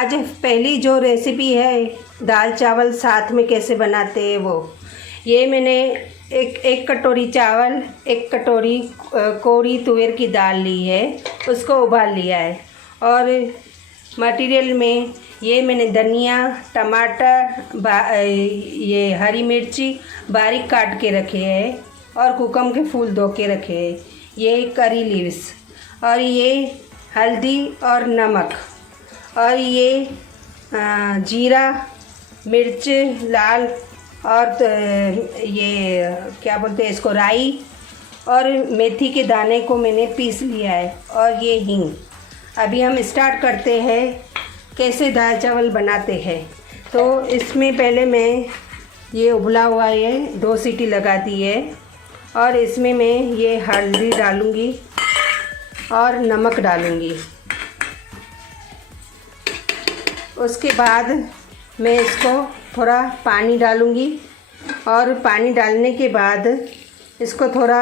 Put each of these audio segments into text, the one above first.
आज पहली जो रेसिपी है दाल चावल साथ में कैसे बनाते हैं वो। ये मैंने एक कटोरी चावल, एक कटोरी कोरी तुअर की दाल ली है, उसको उबाल लिया है। और मटेरियल में ये मैंने धनिया, टमाटर, ये हरी मिर्ची बारीक काट के रखे हैं और कुकम के फूल धो के रखे हैं। ये करी लीव्स और ये हल्दी और नमक और ये जीरा, मिर्च लाल और ये क्या बोलते हैं इसको, राई और मेथी के दाने को मैंने पीस लिया है और ये हींग। अभी हम स्टार्ट करते हैं कैसे दाल चावल बनाते हैं। तो इसमें पहले मैं ये उबला हुआ है 2 सीटी लगा दी है और इसमें मैं ये हल्दी डालूँगी और नमक डालूँगी। उसके बाद मैं इसको थोड़ा पानी डालूँगी और पानी डालने के बाद इसको थोड़ा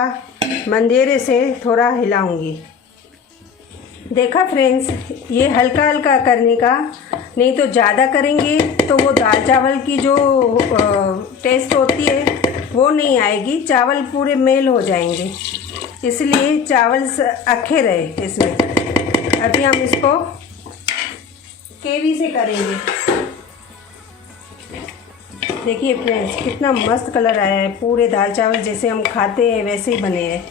मंदेरे से थोड़ा हिलाऊँगी। देखा फ्रेंड्स, ये हल्का हल्का करने का, नहीं तो ज़्यादा करेंगे तो वो दाल चावल की जो टेस्ट होती है वो नहीं आएगी, चावल पूरे मेल हो जाएंगे। इसलिए चावल अखे रहे इसमें। अभी हम इसको केवी से करेंगे। देखिए फ्रेंड्स, कितना मस्त कलर आया है, पूरे दाल चावल जैसे हम खाते हैं वैसे ही बने हैं।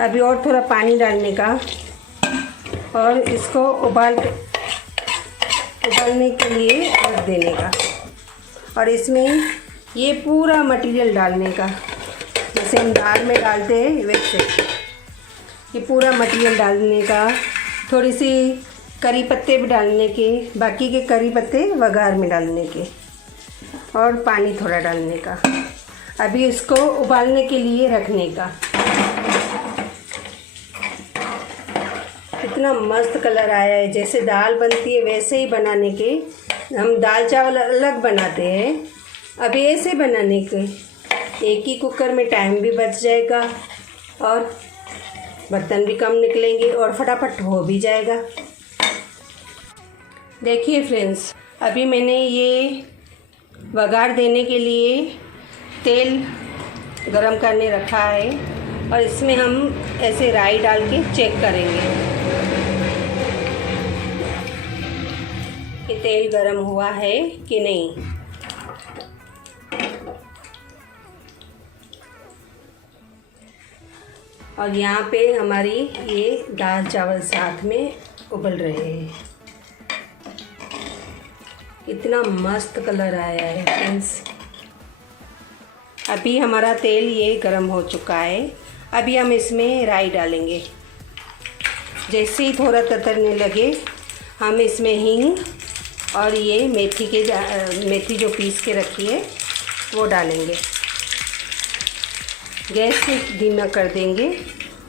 अभी और थोड़ा पानी डालने का और इसको उबालने के लिए रख देने का और इसमें ये पूरा मटेरियल डालने का, जैसे हम दाल में डालते हैं वैसे ये पूरा मटेरियल डालने का। थोड़ी सी करी पत्ते भी डालने के, बाकी के करी पत्ते वघार में डालने के और पानी थोड़ा डालने का। अभी इसको उबालने के लिए रखने का। कितना मस्त कलर आया है, जैसे दाल बनती है वैसे ही बनाने के। हम दाल चावल अलग बनाते हैं, अभी ऐसे बनाने के एक ही कुकर में टाइम भी बच जाएगा और बर्तन भी कम निकलेंगे और फटाफट हो भी जाएगा। देखिए फ्रेंड्स, अभी मैंने ये वघार देने के लिए तेल गरम करने रखा है और इसमें हम ऐसे राई डाल के चेक करेंगे कि तेल गरम हुआ है कि नहीं। और यहाँ पे हमारी ये दाल चावल साथ में उबल रहे हैं। इतना मस्त कलर आया है फ्रेंड्स। अभी हमारा तेल ये गरम हो चुका है। अभी हम इसमें राई डालेंगे। जैसे ही थोड़ा ततरने लगे हम इसमें हींग और ये मेथी जो पीस के रखी है वो डालेंगे। गैस को धीमा कर देंगे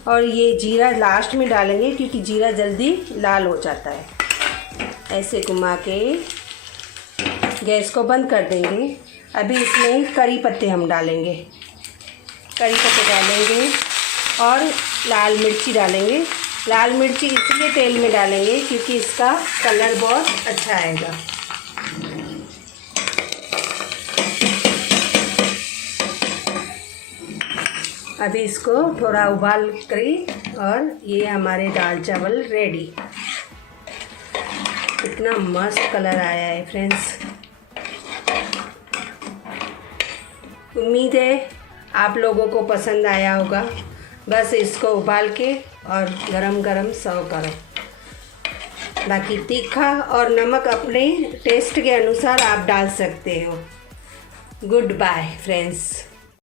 और ये जीरा लास्ट में डालेंगे क्योंकि जीरा जल्दी लाल हो जाता है। ऐसे घुमा के गैस को बंद कर देंगे। अभी इसमें करी पत्ते हम डालेंगे, करी पत्ते डालेंगे और लाल मिर्ची डालेंगे। लाल मिर्ची इसलिए तेल में डालेंगे क्योंकि इसका कलर बहुत अच्छा आएगा। अभी इसको थोड़ा उबाल करी और ये हमारे दाल चावल रेडी। कितना मस्त कलर आया है फ्रेंड्स। उम्मीद है आप लोगों को पसंद आया होगा। बस इसको उबाल के और गरम गरम सर्व करो। बाकी तीखा और नमक अपने टेस्ट के अनुसार आप डाल सकते हो। Goodbye friends.